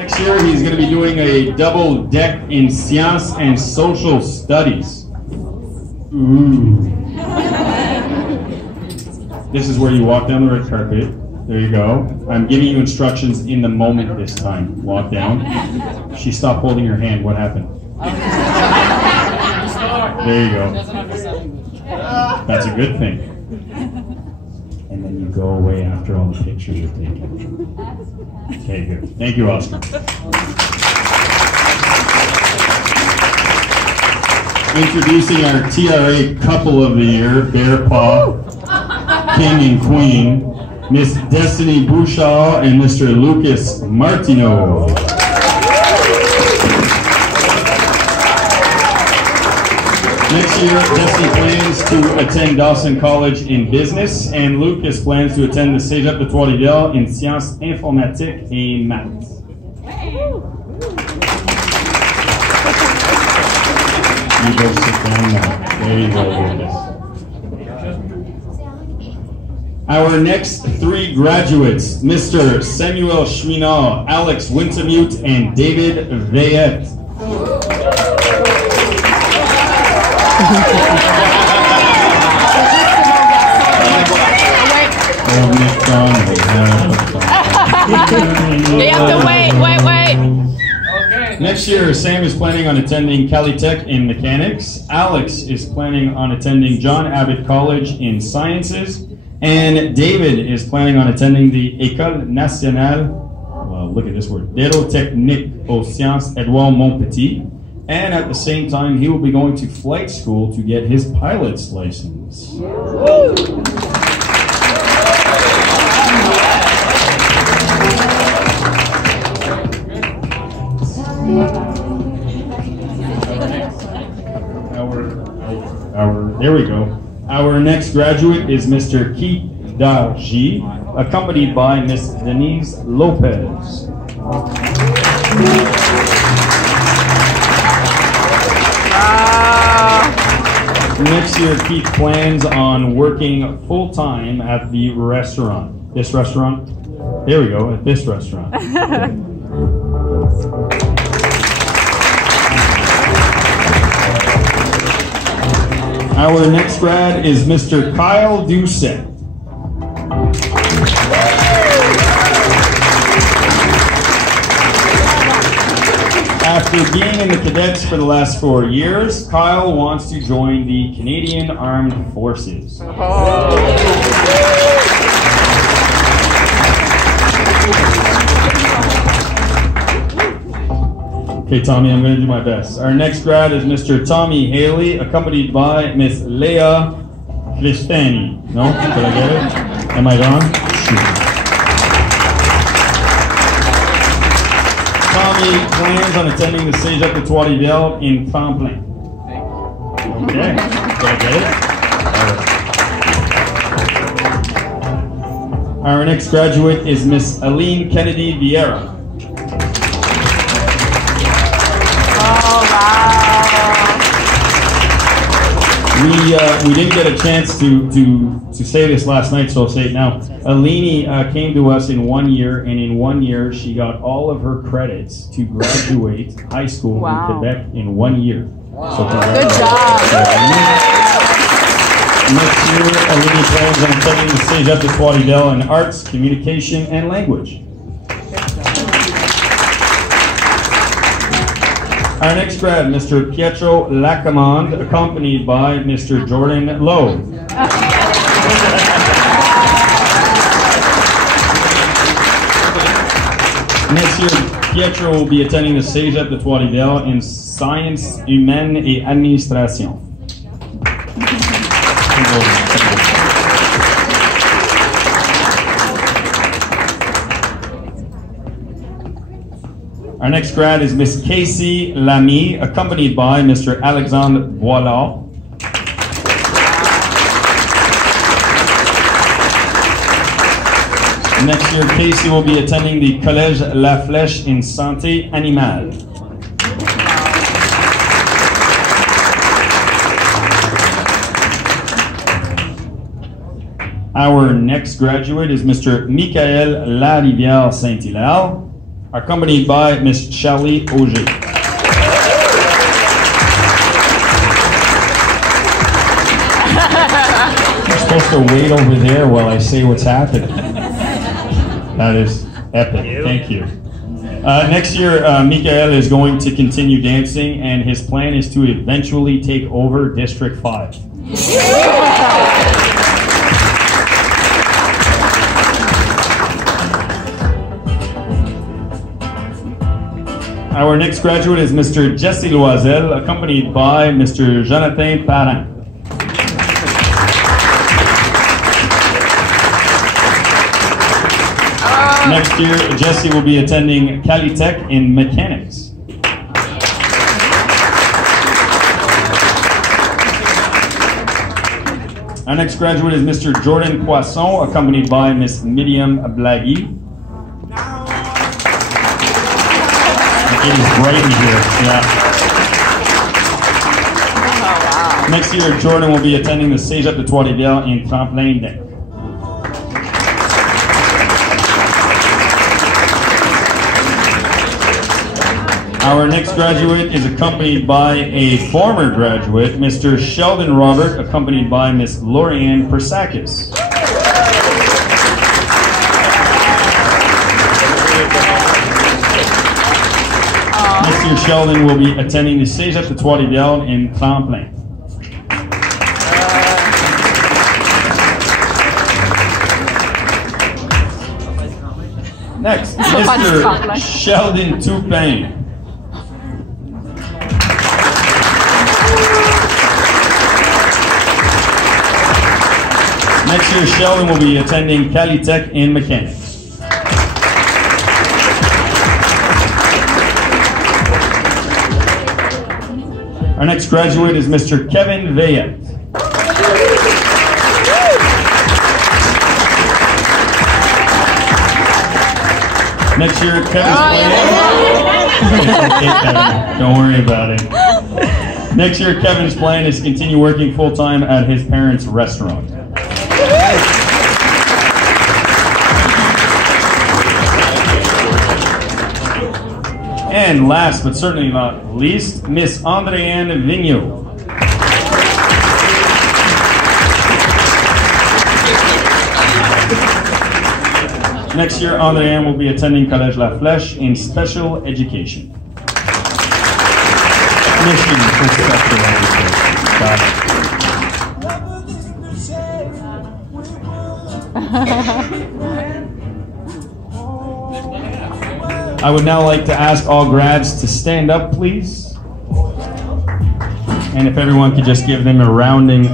Next year, he's going to be doing a double deck in Science and Social Studies. Ooh. This is where you walk down the red carpet. There you go. I'm giving you instructions in the moment this time. Walk down. She stopped holding your hand. What happened? There you go. That's a good thing. And then you go away after all the pictures are taken. Okay, good. Thank you, Oscar. Introducing our TRA couple of the year, Bear Paw, King and Queen, Miss Destiny Bouchard and Mr. Lucas Martineau. Next year, Destiny plans to attend Dawson College in Business, and Lucas plans to attend the Cégep de Trois-Rivières in Sciences Informatiques et Maths. You go sit down now. There you go, Lucas. Our next three graduates, Mr. Samuel Chouinard, Alex Wintemute, and David Veillette. You have to wait. Next year, Sam is planning on attending Calitech in Mechanics. Alex is planning on attending John Abbott College in Sciences. And David is planning on attending the École Nationale, well, look at this word, d'Aérotechnique aux Sciences Edouard Montpetit. And at the same time, he will be going to flight school to get his pilot's license. There we go. Our next graduate is Mr. Keith Dargy, accompanied by Miss Denise Lopez. Next year, Keith plans on working full-time at the restaurant. This restaurant? There we go, at this restaurant. Our next grad is Mr. Kyle Doucet. After being in the cadets for the last 4 years, Kyle wants to join the Canadian Armed Forces. Okay, Tommy, I'm going to do my best. Our next grad is Mr. Tommy Haley, accompanied by Miss Leah Cristani. No? Did I get it? Am I wrong? Tommy plans on attending the Cégep de Trois-Rivières in Tremblay. Okay. Did I get it? Our next graduate is Miss Aline Kennedy Vieira. We didn't get a chance to say this last night, so I'll say it now. Alini came to us in 1 year, and in 1 year she got all of her credits to graduate high school in Quebec in 1 year. Wow. So good job. Next year, Alini plans on attending the Cégep de Trois-Rivières in Arts, Communication, and Language. Our next grad, Mr. Pietro Lacomande, accompanied by Mr. Jordan Lowe. Next year, Pietro will be attending the Cégep de Trois-Rivières in Sciences Humaines et Administration. Our next grad is Miss Casey Lamy, accompanied by Mr. Alexandre Boilard. Next year, Casey will be attending the Collège La Flèche in Santé Animale. Our next graduate is Mr. Michael Larivière Saint-Hilaire. accompanied by Miss Charlie Auger. You're supposed to wait over there while I say what's happening. That is epic. Thank you. Next year, Michael is going to continue dancing, and his plan is to eventually take over District 5. Our next graduate is Mr. Jesse Loisel, accompanied by Mr. Jonathan Parent. Next year, Jesse will be attending Calitech in mechanics. Our next graduate is Mr. Jordan Poisson, accompanied by Miss Miriam Blaggy. It is bright in here, yeah. Next year, Jordan will be attending the Cégep de Trois-Rivières in tremplin deck. Our next graduate is accompanied by a former graduate, Mr. Sheldon Robert, accompanied by Miss Lorianne Persakis. Mr. Sheldon will be attending the Cégep de Trois-Rivières in tremplin. Next, Mr. Sheldon Toupin. Next year, Sheldon will be attending Calitech in mechanics. Our next graduate is Mr. Kevin Veillet. Next year, Kevin's playing. Okay, Kevin. Don't worry about it. Next year, Kevin's plan is to continue working full-time at his parents' restaurant. And last but certainly not least, Miss Andréane Vigneault. Next year, Andréane will be attending Collège La Flèche in special education. Mission for special education. I would now like to ask all grads to stand up, please. And if everyone could just give them a rounding